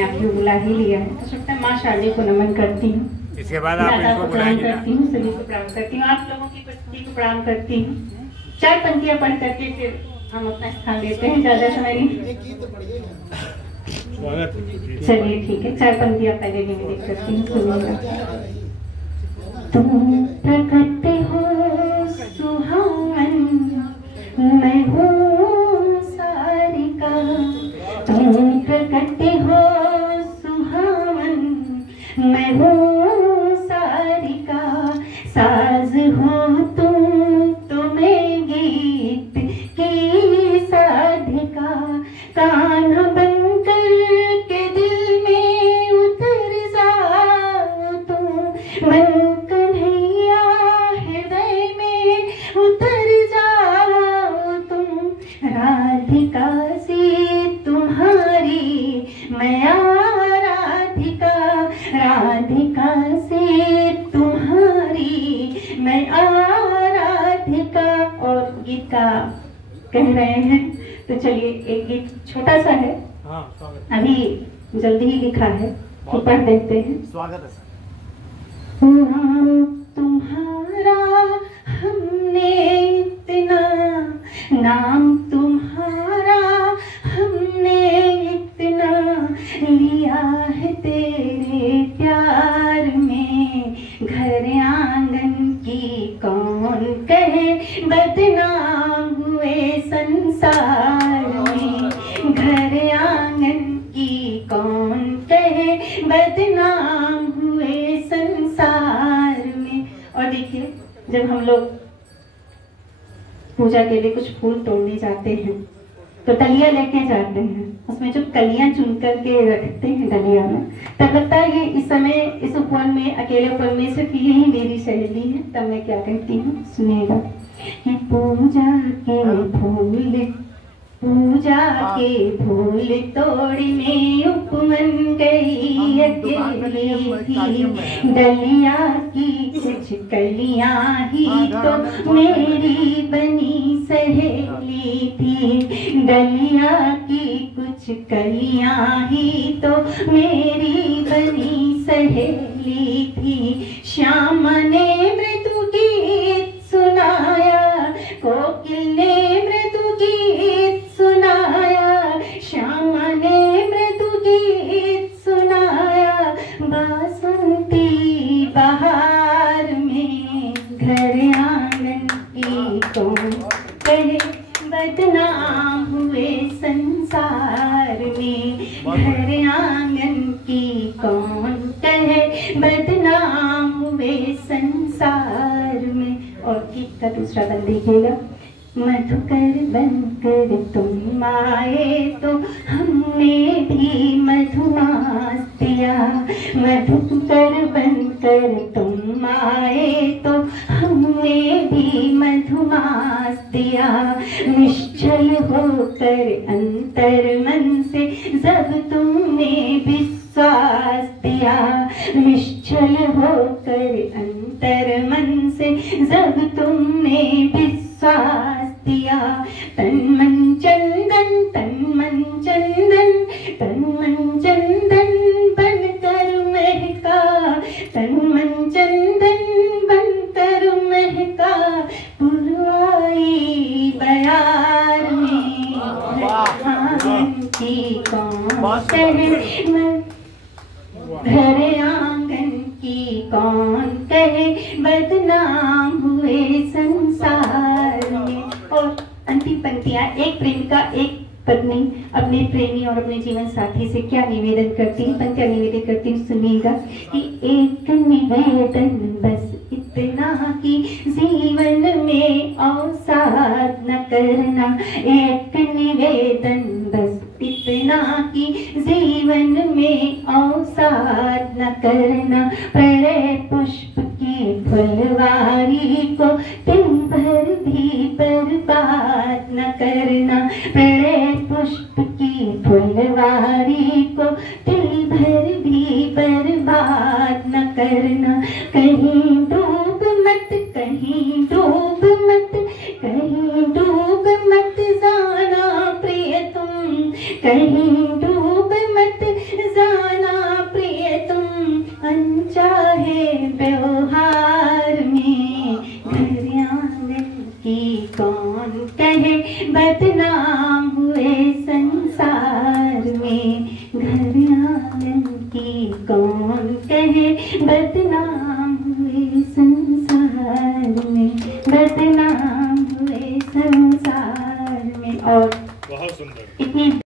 आपको बुला ही लिया है तो सोचता है माँ शारदे को नमन करती हूँ, इसके बाद आप इसको बुलाएंगे ना? करती हूँ, सभी को प्रणाम करती हूँ, आप लोगों की उपस्थिति को प्रणाम करती हूँ। 4 पंक्तियाँ पढ़ करके फिर हम अपना स्थान लेते हैं, ज्यादा समय नहीं। चलिए ठीक है, 4 पंक्तियाँ पहले निवेदित करती हूँ, सुनिएगा। तुम प्रकट हो सुहावन, मैं हूँ सारिका। तुम प्रकट हो सुहावन, मैं हूँ सारिका। साज हो तुम तो मैं गीत की साधिका। कान्हा बनकर के दिल में उतर जाओ तुम, मन कन्हैया हृदय में उतर जाओ तुम। राधिका से तुम्हारी मैं आराधिका, राधिका से तुम्हारी मैं आराधिका। और गीत का कह रहे हैं तो चलिए एक गीत छोटा सा है, अभी जल्दी ही लिखा है तो पढ़ देते हैं। स्वागत है सर। नाम तुम्हारा हमने इतना, नाम तुम्हारा हमने इतना लिया है तेरे प्यार में। घर आंगन की कौन कहे बदनाम हुए संसार में। घर आंगन की कौन कहे बदनाम हुए संसार में। और देखिए जब हम लोग पूजा के लिए कुछ फूल तोड़ने जाते हैं तो डलिया लेके जाते हैं, उसमें जो कलियां चुन करके रखते हैं डलिया में, तब लगता है कि इस समय इस उपवन में अकेले उपवन में सिर्फ यही मेरी सहेली है। तब मैं क्या कहती हूँ सुनिएगा कि पूजा के फूल तोड़ने उपवन गई अकेली थी। डलिया की कुछ कलियां ही तो मेरी बनी सहेली थी। डलिया की कुछ कलियां ही तो मेरी बनी सहेली थी। श्याम ने मृदु गीत सुनाया, कोकिल ने मृदु गीत सुनाया। श्याम ने मृदु गीत सुनाया, बासंती बहार में। घर आंगन की कौन कहे बदनाम हुए संसार में। घर आंगन की कौन कहे बदनाम हुए संसार में। और गीत का दूसरा बंद देखिएगा। मधुकर बनकर तुम आए तो हमने भी मधुमास दिया। मधुकर बनकर तुम आए तो हमने भी मधुमास दिया। निश्चल होकर अंतर मन से जब तुमने विश्वास दिया। निश्चल होकर अंतर मन से जब तुमने विश्वास दिया। तन मन चंदन, तन मन चंदन, तन मन चंदन बनकर महका। तन मन चंदन बनकर महका, पुरवाई बयार में। आंगन की कौन कहे, घर आंगन की कौन कहे बदनाम हुए संसार में। और अंतिम पंक्तियां, एक प्रेमिका एक पत्नी अपने प्रेमी और अपने जीवन साथी से क्या निवेदन करती है, पंक्तियां निवेदित करती है, सुनिएगा कि एक निवेदन बस इतना कि जीवन में अवसाद न करना। एक निवेदन बस इतना कि जीवन में अवसाद न करना। प्रणय पुष्प की फुलवारी को दिन भर भी बर्बाद न करना। प्रणय पुष्प की फुलवारी को दिल भर भी बर्बाद न करना। कहीं डूब मत, कहीं डूब मत, कहीं डूब मत जाना प्रिय तुम। कहीं डूब मत जा बदनाम हुए संसार में, घर आंगन की कौन कहे बदनाम हुए संसार में, बदनाम हुए संसार में। और बहुत सुंदर। इतनी